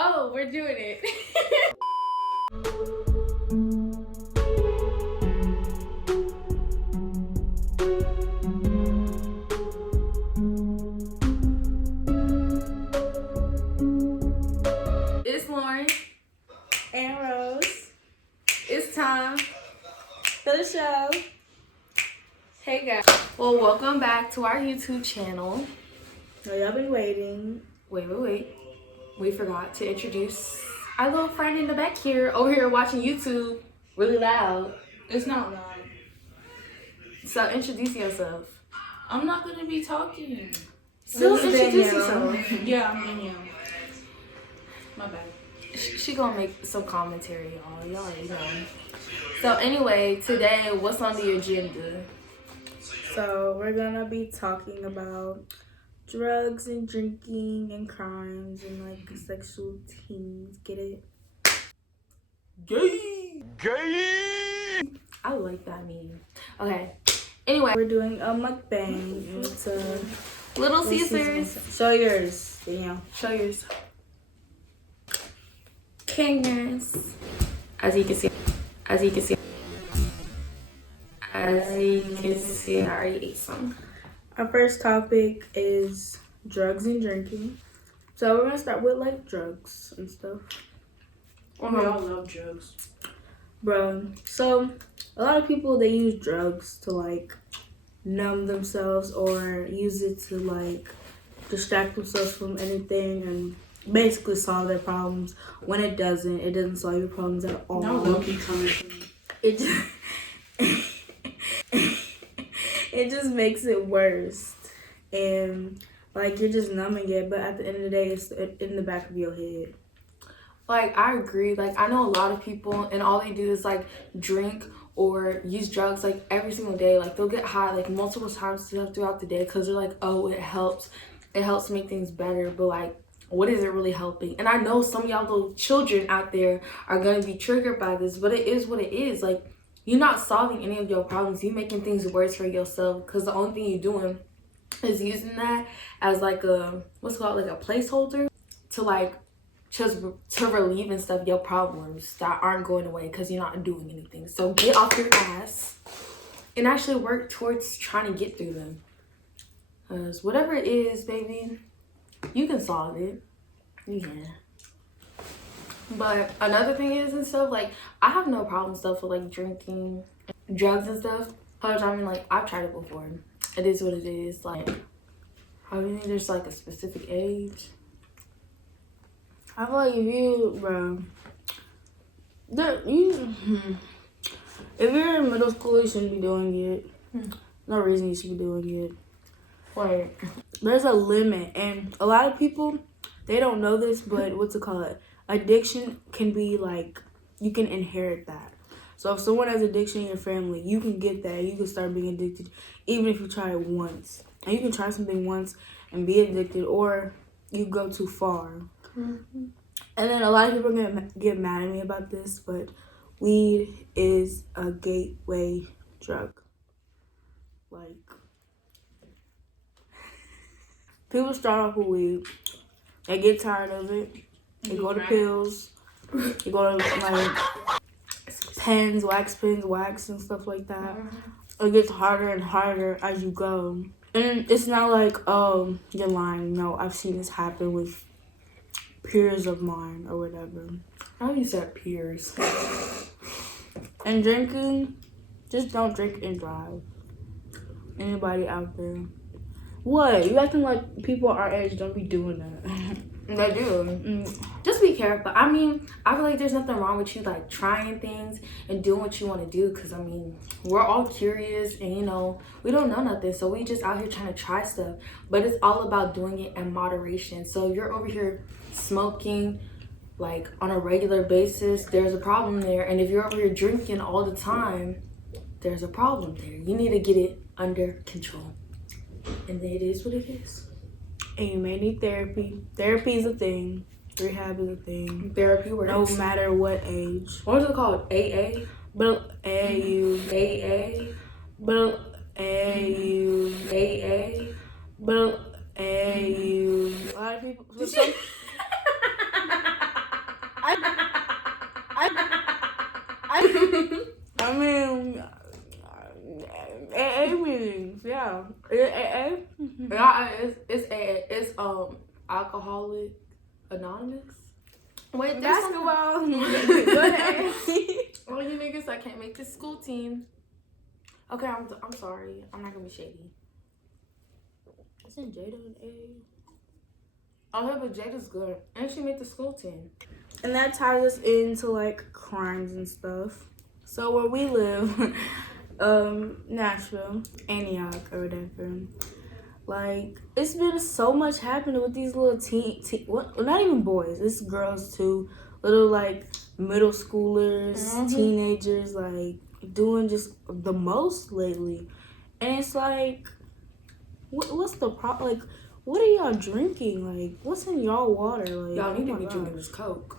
Oh, we're doing it. It's Lauren and Rose. It's time For the show. Hey guys. Well, welcome back to our YouTube channel. So y'all been waiting. Wait. We forgot to introduce our little friend in the back here, over here watching YouTube really loud. It's not loud. So introduce yourself. I'm not gonna be talking. Still This is introduce Danielle. yourself. Yeah, I'm Danielle. My bad. She gonna make some commentary, y'all already know. So anyway, today, what's on the agenda? So we're gonna be talking about drugs and drinking and crimes and like sexual teens. Get it? Gay. I like that meme. Okay. Anyway, We're doing a mukbang. It's a Little Caesars. Show yours, Danielle. Show yours. Kingers. As you can see, I already ate some. Our first topic is drugs and drinking. So we're gonna start with like drugs and stuff. We all love drugs. Bro, so a lot of people, they use drugs to like numb themselves or use it to like distract themselves from anything and basically solve their problems. When it doesn't solve your problems at all. No low-key coming from me. It just it just makes it worse. And like you're just numbing it, but at the end of the day it's in the back of your head. Like, I agree. Like, I know a lot of people, and all they do is, like, drink or use drugs, like, every single day. Like, they'll get high, like, multiple times throughout the day because they're like, oh, it helps. It helps make things better. But, like, what is it really helping? And I know some of y'all little children out there are going to be triggered by this, but it is what it is. Like, you're not solving any of your problems. You're making things worse for yourself because the only thing you're doing is using that as, like, a, what's it called, like, a placeholder to, like, just to relieve and stuff your problems that aren't going away because you're not doing anything. So get off your ass and actually work towards trying to get through them. Because whatever it is, baby, you can solve it. You can. But another thing is and stuff, like, I have no problem stuff with like drinking, drugs and stuff. Because I mean, like, I've tried it before. It is what it is. Like, I mean, there's like a specific age. I feel like if you're in middle school, you shouldn't be doing it. No reason you should be doing it. Like, There's a limit, and a lot of people, they don't know this, but what's it called? Addiction can be like, you can inherit that. So if someone has addiction in your family, you can get that. You can start being addicted even if you try it once. And you can try something once and be addicted, or you go too far. And then a lot of people are gonna get mad at me about this, but weed is a gateway drug. Like, people start off with weed, they get tired of it, they go to pills, they go to like pens, wax and stuff like that. It gets harder and harder as you go. And it's not like, oh, you're lying. No, I've seen this happen with peers of mine or whatever. I always said peers. And drinking, just don't drink and drive. Anybody out there? What? You acting like people our age don't be doing that. They do. Just be careful. I mean, I feel like there's nothing wrong with you like trying things and doing what you want to do, because I mean, we're all curious and you know, we don't know nothing, so we just out here trying to try stuff. But it's all about doing it in moderation. So if you're over here smoking like on a regular basis, there's a problem there. And if you're over here drinking all the time, there's a problem there. You need to get it under control. And it is what it is. And you may need therapy. Therapy is a thing. Rehab is a thing. Therapy works. No matter what age. What is it called? AA? But A-U. AA? But A-U. AA? But A-U. A lot of people... Yeah, it's Alcoholic Anonymous. Wait, there's Basketball. Go ahead. All you niggas that can't make the school team. Okay, I'm sorry. I'm not gonna be shady. Isn't Jada an A? Oh yeah, but Jada's good, and she made the school team. And that ties us into like crimes and stuff. So where we live, Nashville, Antioch, or whatever. Like, it's been so much happening with these little well, not even boys, it's girls too. Little, like, middle schoolers, teenagers, like, doing just the most lately. And it's like, what's the problem? Like, what are y'all drinking? Like, what's in y'all water? Like, Y'all need to be drinking this Coke.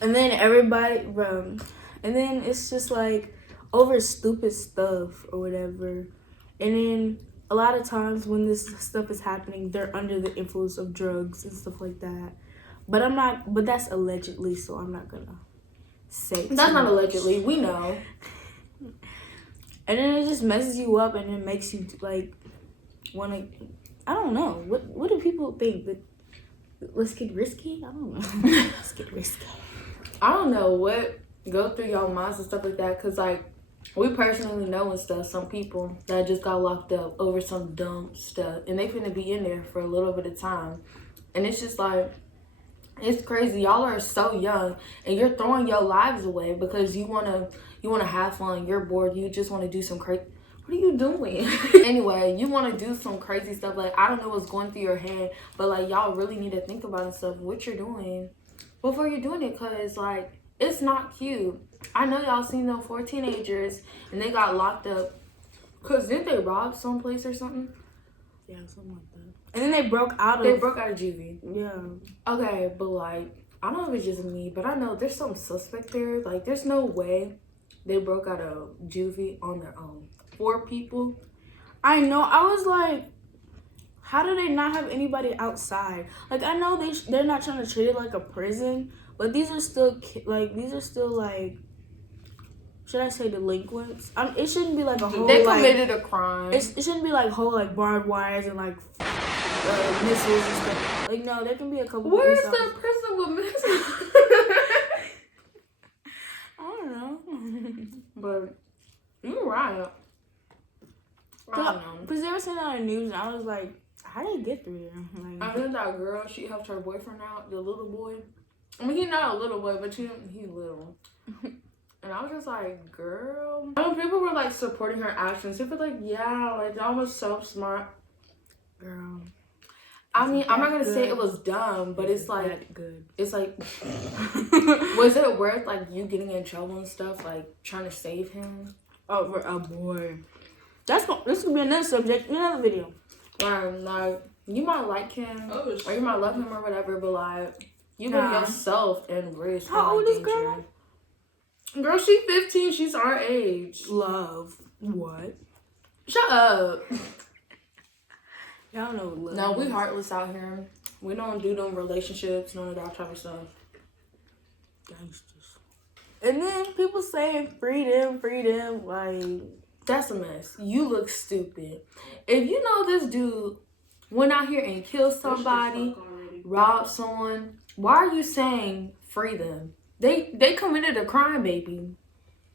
And then everybody, and then it's just, like, over stupid stuff or whatever. And then a lot of times when this stuff is happening, they're under the influence of drugs and stuff like that. But that's allegedly, so I'm not gonna say that's not allegedly. We know. And then it just messes you up, and it makes you like wanna. I don't know. What do people think? That let's get risky? I don't know. Let's get risky. I don't know what go through y'all minds and stuff like that, cause like. We personally know and stuff some people that just got locked up over some dumb stuff, and they finna be in there for a little bit of time, and it's just like, it's crazy. Y'all are so young, and you're throwing your lives away because you wanna have fun. You're bored. You just want to do some crazy. What are you doing? Anyway, you want to do some crazy stuff. Like, I don't know what's going through your head, but like y'all really need to think about and stuff what you're doing before you're doing it, cause like it's not cute. I know y'all seen them 4 teenagers and they got locked up. Cause didn't they rob someplace or something? Yeah, something like that. And then they broke out of juvie. Yeah. Okay, but like, I don't know if it's just me, but I know there's some suspect there. Like, there's no way they broke out of juvie on their own. 4 people. I know. I was like, how do they not have anybody outside? Like, I know they're not trying to treat it like a prison, but these are still like, should I say delinquents? It shouldn't be like a whole. They committed a crime. It shouldn't be like whole like barbed wires and like missiles and stuff. Like, no, there can be a couple. Where's the prison with missiles? I don't know. But you're right. I don't know. Because they were saying that on the news, and I was like, how did they get through here? Like, I know that girl, she helped her boyfriend out, the little boy. I mean, he's not a little boy, but he's little. And I was just like, girl. I mean, people were like supporting her actions. They were like, yeah, like that was so smart. Girl. I mean, I'm not gonna say it was dumb, but it's like that good. It's like, was it worth like you getting in trouble and stuff, like trying to save him? Oh, for a boy. This could be another subject, another video. Like you might like him, or you might love him or whatever, but like you put yourself in risk. How old is girl? Girl, she's 15. She's our age. Love. What? Shut up. Y'all know love. No, we heartless out here. We don't do them relationships, none of that type of stuff. Gangsters. And then people saying freedom, like that's a mess. You look stupid. If you know this dude went out here and killed somebody, robbed someone, why are you saying free them? They committed a crime, baby.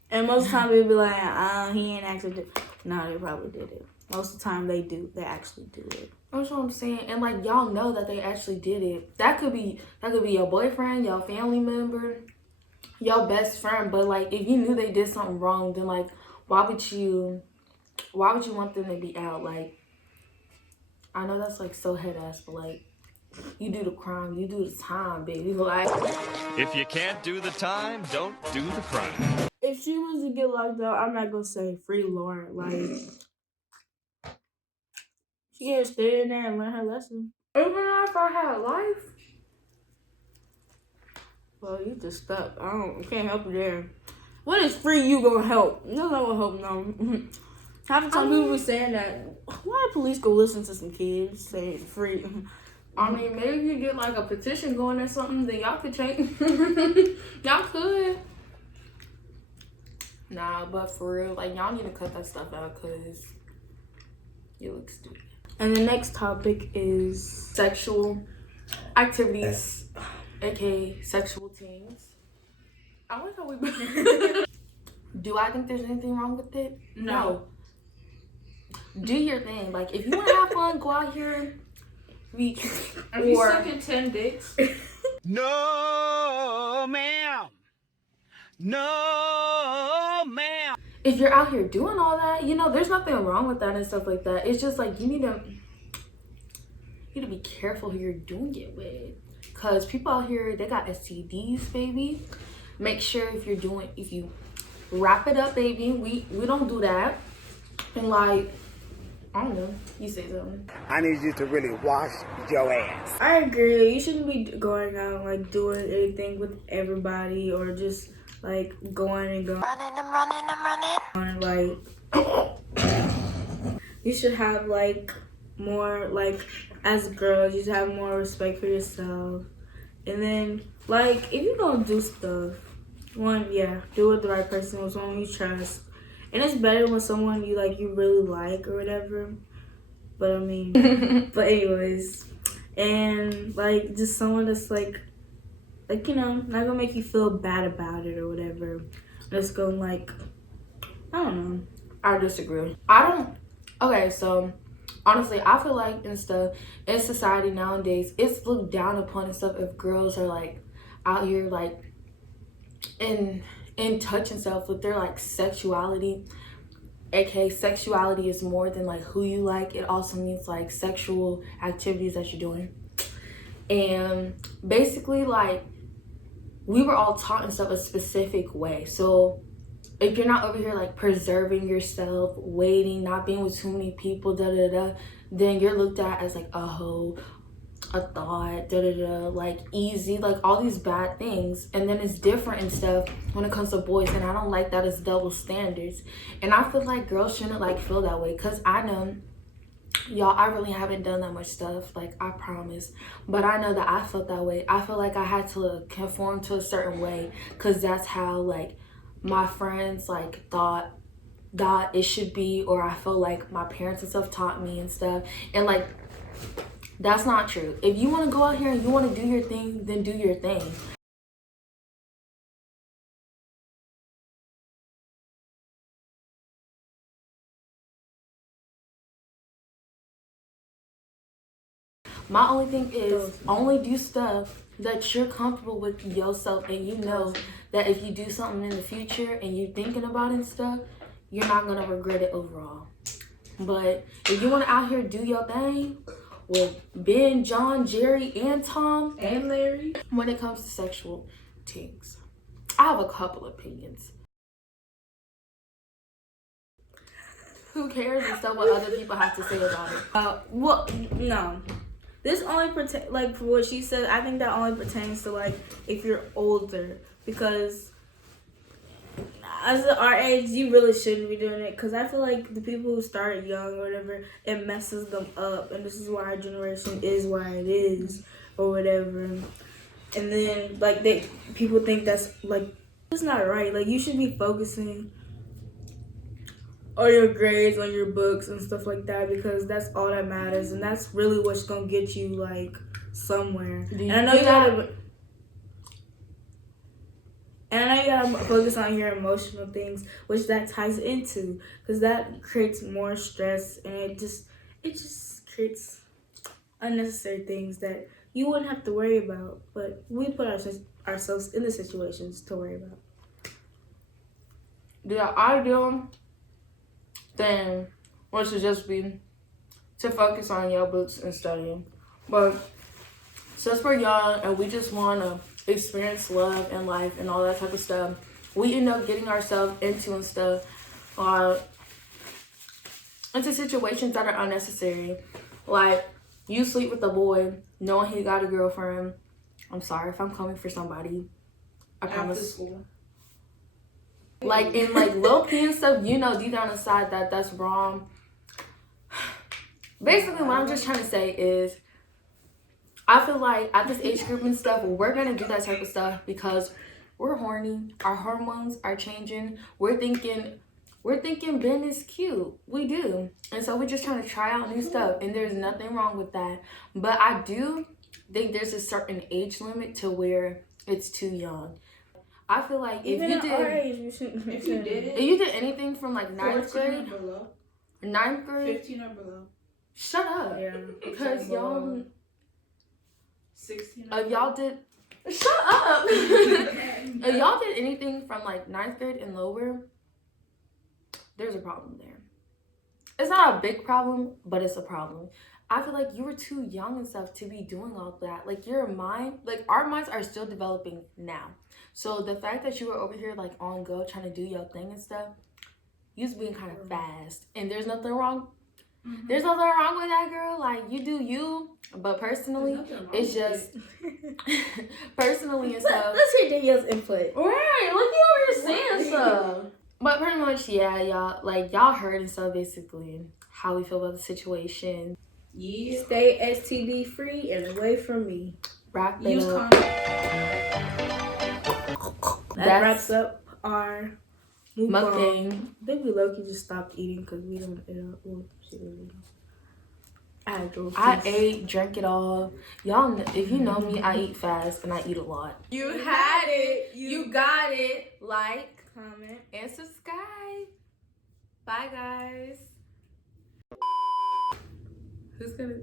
And most of the time people be like, he ain't actually did it. No, they probably did it. Most of the time they do. They actually do it. That's what I'm saying. And like y'all know that they actually did it. That could be your boyfriend, your family member, your best friend. But like if you knew they did something wrong, then like why would you want them to be out? Like, I know that's like so head ass, but like you do the crime, you do the time, baby. Like, if you can't do the time, don't do the crime. If she was to get locked up, I'm not gonna say free Lauren. Like, she had to stay in there and learn her lesson. even if I had life, well, you just stuck. I can't help you there. What is free you gonna help? No, that will help. No. Half the time people be saying that. Why police go listen to some kids saying free? I mean, maybe if you get like a petition going or something, then y'all could change. Y'all could. Nah, but for real, like y'all need to cut that stuff out because you look stupid. And the next topic is sexual activities, aka sexual teens. I like how we. Do I think there's anything wrong with it? No. Do your thing. Like, if you want to have fun, go out here. Are you sucking 10 dicks? No, ma'am. No, ma'am. If you're out here doing all that, you know, there's nothing wrong with that and stuff like that. It's just like you need to be careful who you're doing it with, because people out here, they got STDs, baby. Make sure if you wrap it up, baby. We don't do that. And like, I don't know, you say something. I need you to really wash your ass. I agree. You shouldn't be going out like doing anything with everybody or just like going and going. I'm running. Like, you should have like more, like, as girls, you should have more respect for yourself. And then, like, if you don't do stuff, one, yeah, do it with the right person, with someone you trust. And it's better when someone you really like or whatever. But I mean, but anyways, and like just someone that's like you know, not gonna make you feel bad about it or whatever. Just going like, I don't know. I disagree. Okay, so honestly, I feel like in society nowadays, it's looked down upon and stuff if girls are like out here like in touch and stuff with their like sexuality. aka sexuality is more than like who you like. It also means like sexual activities that you're doing. And basically, like, we were all taught and stuff a specific way. So if you're not over here like preserving yourself, waiting, not being with too many people, then you're looked at as like a hoe, a thought, like easy, like all these bad things. And then it's different and stuff when it comes to boys, and I don't like that it's double standards. And I feel like girls shouldn't like feel that way, because I know, y'all, I really haven't done that much stuff, like, I promise, but I know that I felt that way. I feel like I had to conform to a certain way, because that's how like my friends like thought it should be, or I feel like my parents and stuff taught me and stuff. And like, that's not true. If you want to go out here and you want to do your thing, then do your thing. My only thing is only do stuff that you're comfortable with yourself, and you know that if you do something in the future and you're thinking about it and stuff, you're not gonna regret it overall. But if you want to out here do your thing with Ben, John, Jerry, and Tom, And Larry. when it comes to sexual things, I have a couple opinions. Who cares and stuff what other people have to say about it? Well, no. This only like, for what she said, I think that only pertains to like if you're older, because as our age, you really shouldn't be doing it, because I feel like the people who start young or whatever, it messes them up, and this is why our generation is why it is or whatever. And then like people think that's like, it's not right. Like, you should be focusing on your grades, on your books and stuff like that, because that's all that matters, and that's really what's gonna get you like somewhere. And I know you gotta focus on your emotional things, which that ties into, because that creates more stress, and it just creates unnecessary things that you wouldn't have to worry about, but we put ourselves in the situations to worry about. The ideal thing was to just be to focus on your books and studying. But since we're young and we just want to experience love and life and all that type of stuff, we end up getting ourselves into situations that are unnecessary. Like, you sleep with a boy knowing he got a girlfriend. I'm sorry if I'm coming for somebody, I promise. After school. Like, in like low key and stuff, you know deep down inside that that's wrong. Basically, what I'm just trying to say is, I feel like at this age group and stuff, we're gonna do that type of stuff because we're horny. Our hormones are changing. We're thinking we're thinking Ben is cute. We do. And so we're just trying to try out new stuff. And there's nothing wrong with that. But I do think there's a certain age limit to where it's too young. I feel like if you did anything from like 9th grade, below. 9th grade, 15 or below. shut up. Yeah. Because y'all, 16 y'all did, shut up. If y'all did anything from like 9th grade and lower, there's a problem there. It's not a big problem, but it's a problem. I feel like you were too young and stuff to be doing all that. Like your mind, like our minds are still developing now. So the fact that you were over here like on go trying to do your thing and stuff, you was being kind of fast. And there's nothing wrong. Mm-hmm. There's nothing wrong with that, girl. Like you do you, but personally, it's just personally and stuff. Let's hear Danielle's input. Right, look at over here saying stuff. But pretty much, yeah, y'all heard and stuff basically how we feel about the situation. Yeah. Stay STD free and away from me. Wrap it up. That wraps up our mukbang. I think we low-key just stopped eating because we don't I ate, drank it all. Y'all, if you know me, I eat fast and I eat a lot. You had it. You got it. Like, comment, and subscribe. Bye, guys. Who's gonna...